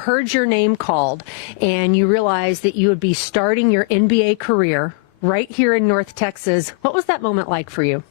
heard your name called and you realized that you would be starting your NBA career right here in North Texas, what was that moment like for you?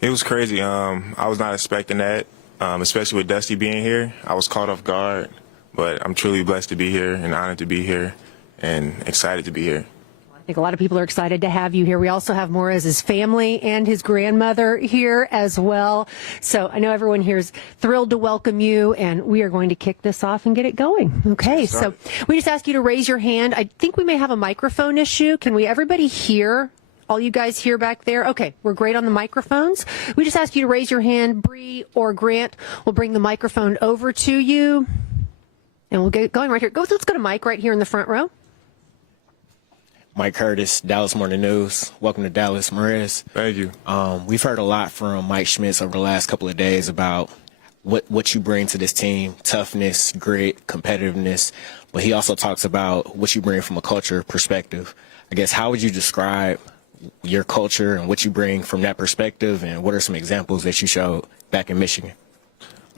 It was crazy. I was not expecting that, especially with Dusty being here. I was caught off guard, but I'm truly blessed to be here and honored to be here and excited to be here. I think a lot of people are excited to have you here. We also have Morez's family and his grandmother here as well. So I know everyone here is thrilled to welcome you, and we are going to kick this off and get it going. Okay, so we just ask you to raise your hand. I think we may have a microphone issue. Can we, everybody hear? All you guys here back there? Okay, we're great on the microphones. We just ask you to raise your hand. Bree or Grant will bring the microphone over to you, and we'll get going right here. Let's go to Mike right here in the front row. Mike Curtis, Dallas Morning News. Welcome to Dallas, Morez. Thank you. We've heard a lot from Mike Schmitz over the last couple of days about what you bring to this team, toughness, grit, competitiveness, but he also talks about what you bring from a culture perspective. I guess, how would you describe your culture and what you bring from that perspective, and what are some examples that you showed back in Michigan?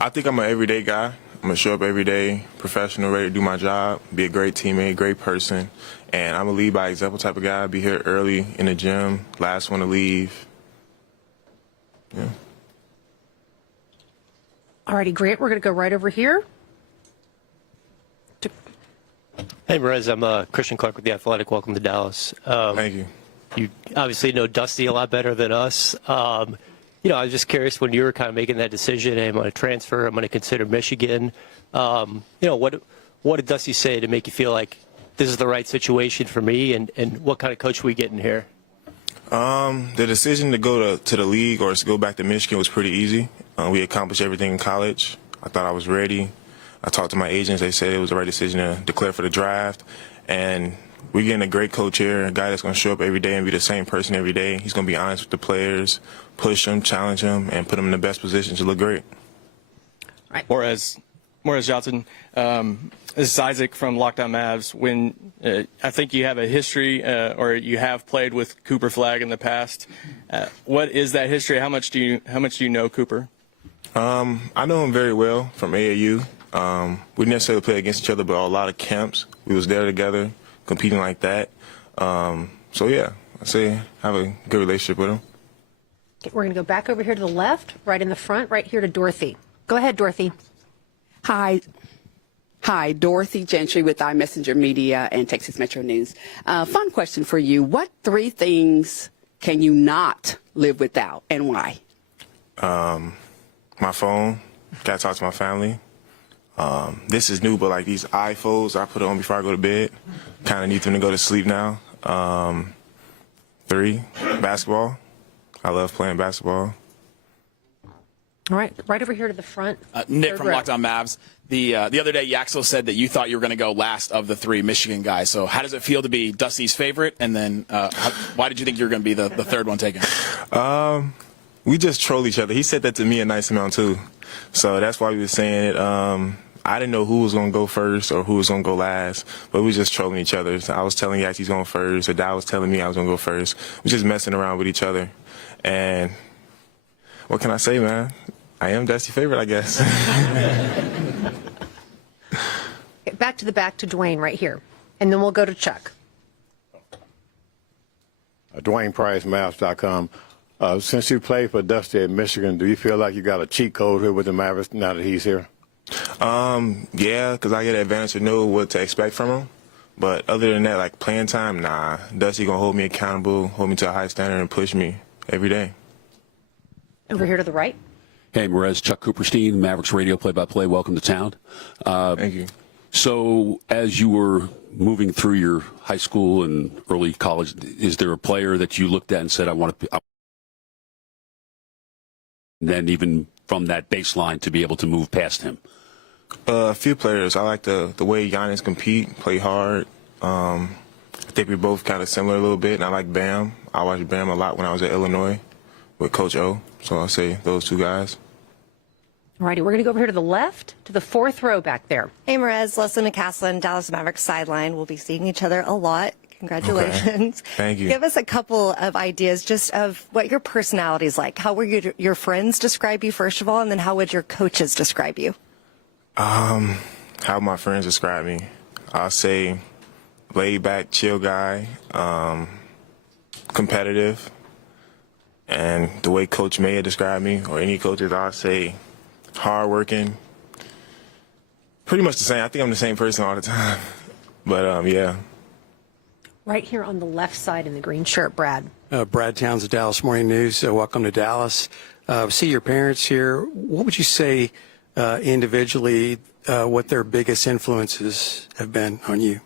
I think I'm an everyday guy. I'm going to show up every day, professional, ready to do my job, be a great teammate, great person, and I'm a lead by example type of guy. Be here early in the gym, last one to leave. Yeah. All righty, Grant, we're going to go right over here. Hey, Morez, I'm Christian Clark with The Athletic. Welcome to Dallas. Thank you. You obviously know Dusty a lot better than us. I was just curious, when you were kind of making that decision, hey, I'm going to transfer, I'm going to consider Michigan, what did Dusty say to make you feel like this is the right situation for me, and what kind of coach are we getting here? The decision to go to the league or to go back to Michigan was pretty easy. We accomplished everything in college. I thought I was ready. I talked to my agents. They said it was the right decision to declare for the draft. And we're getting a great coach here, a guy that's going to show up every day and be the same person every day. He's going to be honest with the players, push them, challenge them, and put them in the best position to look great. Right. Morez Johnson, this is Isaac from Lockdown Mavs. When I think you have a history, or you have played with Cooper Flagg in the past. What is that history? How much do you know Cooper? I know him very well from AAU. We didn't necessarily play against each other, but a lot of camps. We was there together, competing like that. So yeah, I say have a good relationship with him. Okay, we're going to go back over here to the left, right in the front, right here to Dorothy. Go ahead, Dorothy. Hi, Dorothy Gentry with iMessenger Media and Texas Metro News. Fun question for you. What 3 things can you not live without, and why? My phone. Gotta talk to my family. This is new, but like these iPhones, I put it on before I go to bed. Kind of need them to go to sleep now. 3, basketball. I love playing basketball. All right, right over here to the front. Nick from Lockdown Mavs. The other day, Yaxel said that you thought you were going to go last of the 3 Michigan guys. So how does it feel to be Dusty's favorite? And then why did you think you were going to be the third one taken? We just troll each other. He said that to me a nice amount, too. So that's why we were saying it. I didn't know who was going to go first or who was going to go last, but we were just trolling each other. So I was telling Yax he's going first, or Dad was telling me I was going to go first. We were just messing around with each other. And what can I say, man? I am Dusty's favorite, I guess. Back to Dwayne right here, and then we'll go to Chuck. Dwayne Price, Mavs.com. Since you played for Dusty at Michigan, do you feel like you got a cheat code here with the Mavericks now that he's here? Yeah, because I get an advantage to know what to expect from him. But other than that, like playing time, nah. Dusty going to hold me accountable, hold me to a high standard, and push me every day. Over here to the right. Hey, Morez, Chuck Cooperstein, Mavericks radio play-by-play. Welcome to town. Thank you. So as you were moving through your high school and early college, is there a player that you looked at and said, I want to – and then even from that baseline to be able to move past him? A few players. I like the way Giannis compete, play hard. I think we're both kind of similar a little bit, and I like Bam. I watched Bam a lot when I was at Illinois with Coach O, so I'll say those 2 guys. All righty, we're going to go over here to the left, to the 4th row back there. Hey, Morez, Leslie McCaslin, Dallas Mavericks sideline. We'll be seeing each other a lot. Congratulations. Okay. Thank you. Give us a couple of ideas just of what your personality is like. How would your friends describe you, first of all, and then how would your coaches describe you? how my friends describe me. I'll say laid back, chill guy, competitive, and the way Coach May described me, or any coaches, I'll say hardworking. Pretty much the same. I think I'm the same person all the time. But yeah. Right here on the left side in the green shirt, Brad. Brad Towns of Dallas Morning News. Welcome to Dallas. See your parents here. What would you say individually what their biggest influences have been on you?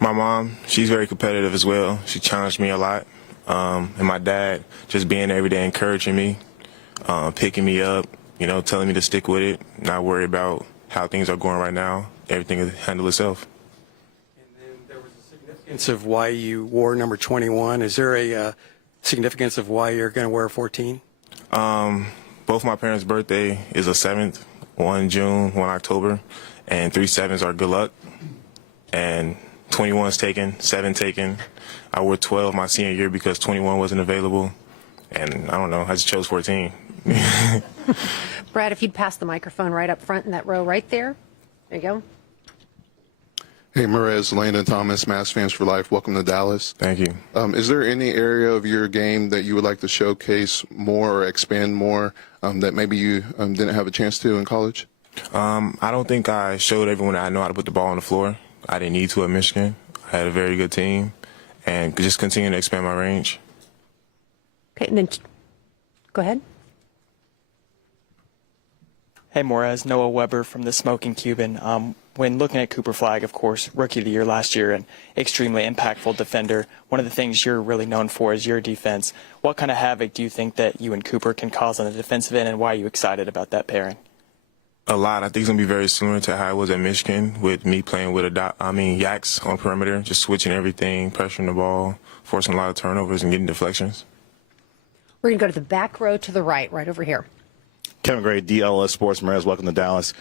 My mom, she's very competitive as well. She challenged me a lot. And my dad, just being there every day, encouraging me, picking me up, telling me to stick with it, not worry about how things are going right now. Everything will handle itself. And then there was a significance of why you wore number 21. Is there a significance of why you're going to wear 14? Both my parents' birthday is the 7th, 1 June, 1 October, and 3 7s are good luck. And 21's taken, 7 taken. I wore 12 my senior year because 21 wasn't available. And I don't know, I just chose 14. Brad, if you'd pass the microphone right up front in that row right there. There you go. Hey, Morez, Landon Thomas, Mavs Fans for Life. Welcome to Dallas. Thank you. Is there any area of your game that you would like to showcase more or expand more that maybe you didn't have a chance to in college? I don't think I showed everyone that I know how to put the ball on the floor. I didn't need to at Michigan. I had a very good team and just continue to expand my range. Okay, and then go ahead. Hey, Morez, Noah Weber from the Smoking Cuban. When looking at Cooper Flagg, of course, Rookie of the Year last year and extremely impactful defender, one of the things you're really known for is your defense. What kind of havoc do you think that you and Cooper can cause on the defensive end, and why are you excited about that pairing? A lot. I think it's going to be very similar to how it was at Michigan with me playing with Yaks on perimeter, just switching everything, pressuring the ball, forcing a lot of turnovers and getting deflections. We're going to go to the back row to the right over here. Kevin Gray, DLS Sports. Morez, welcome to Dallas.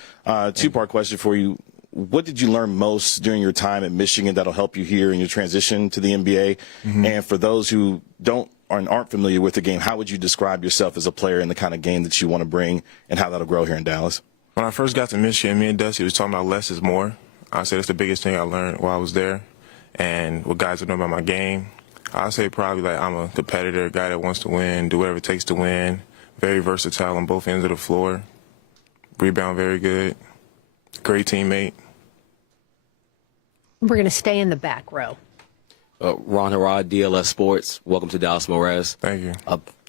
Two-part question for you. What did you learn most during your time at Michigan that'll help you here in your transition to the NBA? Mm-hmm. And for those who aren't familiar with the game, how would you describe yourself as a player and the kind of game that you want to bring and how that'll grow here in Dallas? When I first got to Michigan, me and Dusty was talking about less is more. I said it's the biggest thing I learned while I was there and what guys would know about my game. I say probably like I'm a competitor, a guy that wants to win, do whatever it takes to win, very versatile on both ends of the floor, rebound very good, great teammate. We're going to stay in the back row. Ron Harad, DLS Sports. Welcome to Dallas, Morez. Thank you.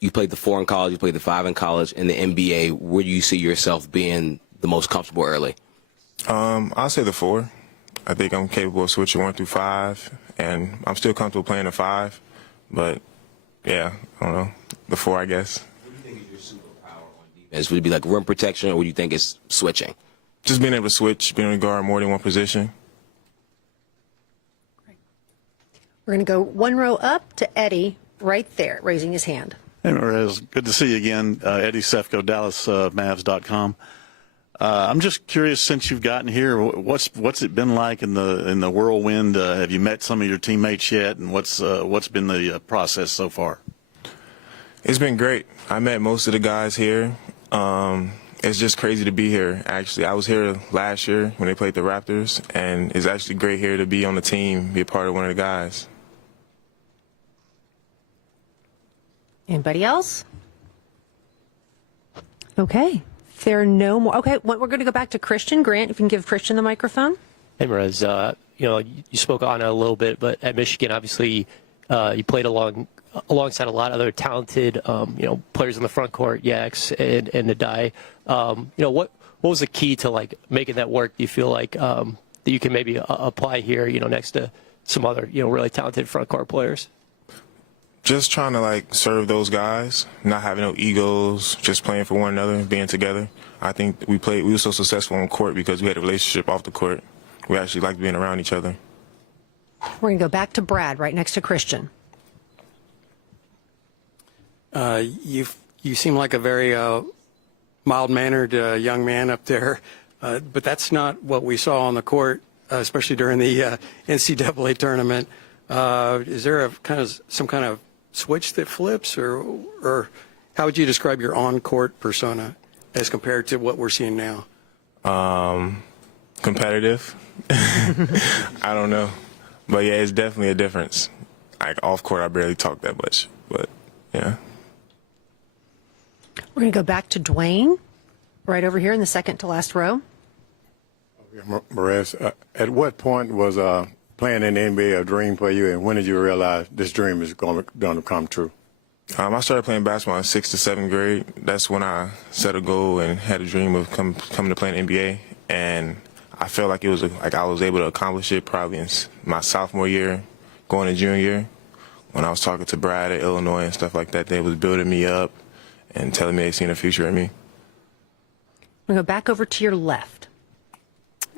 You played the 4 in college, you played the 5 in college. In the NBA, where do you see yourself being the most comfortable early? I'll say the 4. I think I'm capable of switching 1 through 5, and I'm still comfortable playing the 5. But, yeah, I don't know. The 4, I guess. What do you think is your superpower on defense? Would it be like rim protection, or would you think it's switching? Just being able to switch, being able to guard more than one position. We're going to go one row up to Eddie right there, raising his hand. Hey, Morez, good to see you again. Eddie Sefko, DallasMavs.com. I'm just curious, since you've gotten here, what's it been like in the whirlwind? Have you met some of your teammates yet, and what's been the process so far? It's been great. I met most of the guys here. It's just crazy to be here, actually. I was here last year when they played the Raptors, and it's actually great here to be on the team, be a part of one of the guys. Anybody else? Okay. If there are no more. Okay, we're going to go back to Christian. Grant, if you can give Christian the microphone. Hey, Morez, you spoke on it a little bit, but at Michigan, obviously, you played alongside a lot of other talented, players in the front court, Yaks and Nadai. What was the key to like making that work? Do you feel like that you can maybe apply here, next to some other, really talented front court players? Just trying to like serve those guys, not having no egos, just playing for one another, being together. I think we were so successful on court because we had a relationship off the court. We actually liked being around each other. We're going to go back to Brad right next to Christian. You seem like a very mild-mannered young man up there, but that's not what we saw on the court, especially during the NCAA tournament. Is there some kind of switch that flips, or how would you describe your on-court persona as compared to what we're seeing now? Competitive. I don't know. But, yeah, it's definitely a difference. Like, off court, I barely talk that much. But, yeah. We're going to go back to Dwayne, right over here in the second to last row. Morez, at what point was playing in the NBA a dream for you, and when did you realize this dream is going to come true? I started playing basketball in 6th to 7th grade. That's when I set a goal and had a dream of coming to play in the NBA. And I felt like it was like I was able to accomplish it probably in my sophomore year, going to junior year. When I was talking to Brad at Illinois and stuff like that, they was building me up and telling me they seen a future in me. We'll go back over to your left.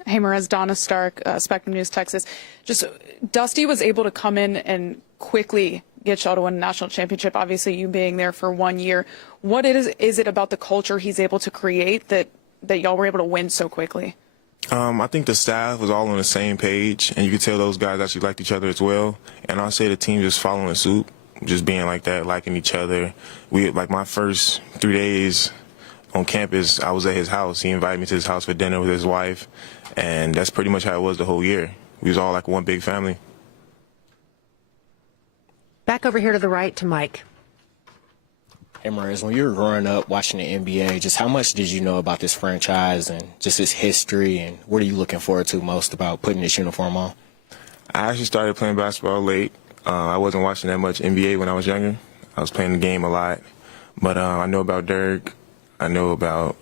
Hey, Morez, Donna Stark, Spectrum News, Texas. Just Dusty was able to come in and quickly get y'all to win a national championship. Obviously, you being there for 1 year. What is it about the culture he's able to create that y'all were able to win so quickly? I think the staff was all on the same page, and you could tell those guys actually liked each other as well. And I'll say the team just following suit, just being like that, liking each other. Like my first 3 days on campus, I was at his house. He invited me to his house for dinner with his wife, and that's pretty much how it was the whole year. We was all like one big family. Back over here to the right to Mike. Hey, Morez, when you were growing up watching the NBA, just how much did you know about this franchise and just its history, and what are you looking forward to most about putting this uniform on? I actually started playing basketball late. I wasn't watching that much NBA when I was younger. I was playing the game a lot. But I know about Dirk. I know about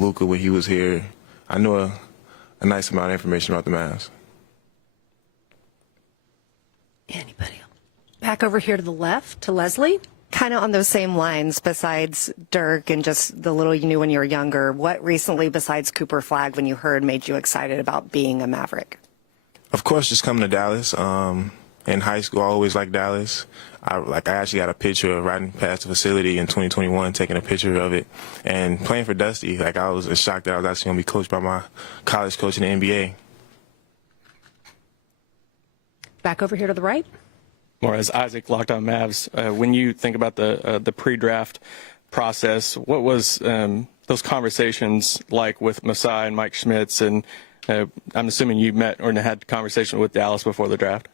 Luka when he was here. I know a nice amount of information about the Mavs. Anybody else? Back over here to the left to Leslie. Kind of on those same lines, besides Dirk and just the little you knew when you were younger, what recently, besides Cooper Flagg, when you heard, made you excited about being a Maverick? Of course, just coming to Dallas. In high school, I always liked Dallas. I actually got a picture of riding past the facility in 2021, taking a picture of it, and playing for Dusty. Like, I was shocked that I was actually going to be coached by my college coach in the NBA. Back over here to the right. Morez, Isaac, Locked On Mavs. When you think about the pre-draft process, what was those conversations like with Masai and Mike Schmitz? And I'm assuming you met or had a conversation with Dallas before the draft.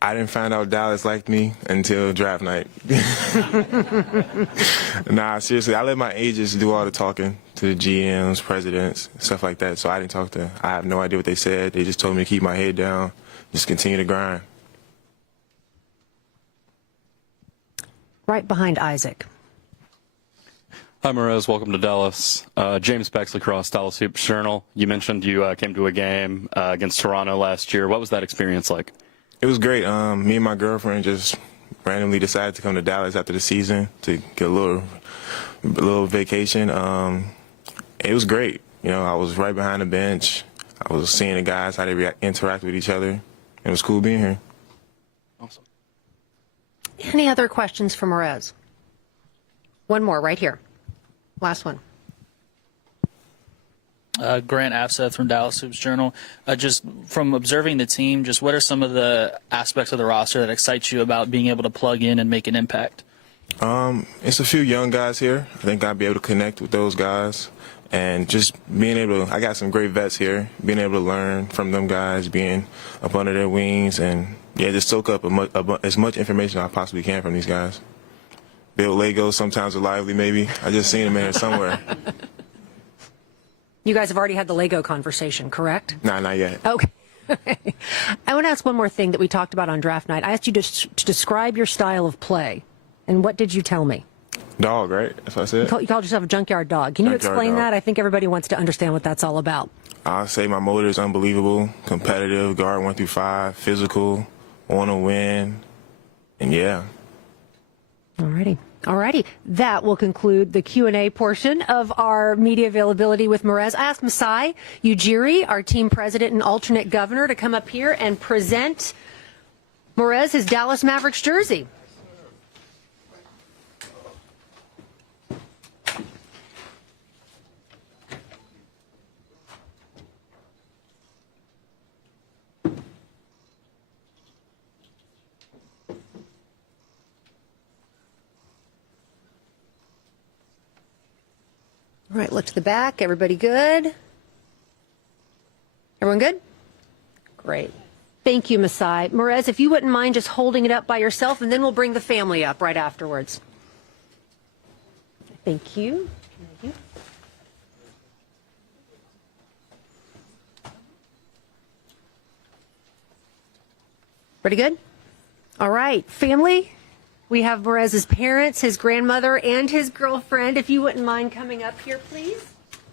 I didn't find out Dallas liked me until draft night. Nah, seriously, I let my agents do all the talking to the GMs, presidents, stuff like that. So I didn't talk to. I have no idea what they said. They just told me to keep my head down, just continue to grind. Right behind Isaac. Hi, Morez. Welcome to Dallas. James Bexley Cross, Dallas Hoops Journal. You mentioned you came to a game against Toronto last year. What was that experience like? It was great. Me and my girlfriend just randomly decided to come to Dallas after the season to get a little vacation. It was great. You know, I was right behind the bench. I was seeing the guys, how they interact with each other. It was cool being here. Awesome. Any other questions for Morez? One more right here. Last one. Grant Afseth from Dallas Hoops Journal. Just from observing the team, just what are some of the aspects of the roster that excite you about being able to plug in and make an impact? It's a few young guys here. I think I'll be able to connect with those guys. And just being able to, I got some great vets here, being able to learn from them guys, being up under their wings, and, yeah, just soak up as much information as I possibly can from these guys. Build Legos, sometimes are lively, maybe. I just seen them in here somewhere. You guys have already had the Lego conversation, correct? Nah, not yet. Okay. I want to ask one more thing that we talked about on draft night. I asked you to describe your style of play, and what did you tell me? Dog, right? That's what I said. You called yourself a junkyard dog. Can you explain that? I think everybody wants to understand what that's all about. I'll say my motor is unbelievable, competitive, guard 1 through 5, physical, want to win, and yeah. All righty. That will conclude the Q&A portion of our media availability with Morez. I asked Masai Ujiri, our team president and alternate governor, to come up here and present Morez his Dallas Mavericks jersey. All right, look to the back. Everybody good? Everyone good? Great. Thank you, Masai. Morez, if you wouldn't mind just holding it up by yourself, and then we'll bring the family up right afterwards. Thank you. Thank you. Pretty good? All right, family. We have Morez's parents, his grandmother, and his girlfriend. If you wouldn't mind coming up here, please.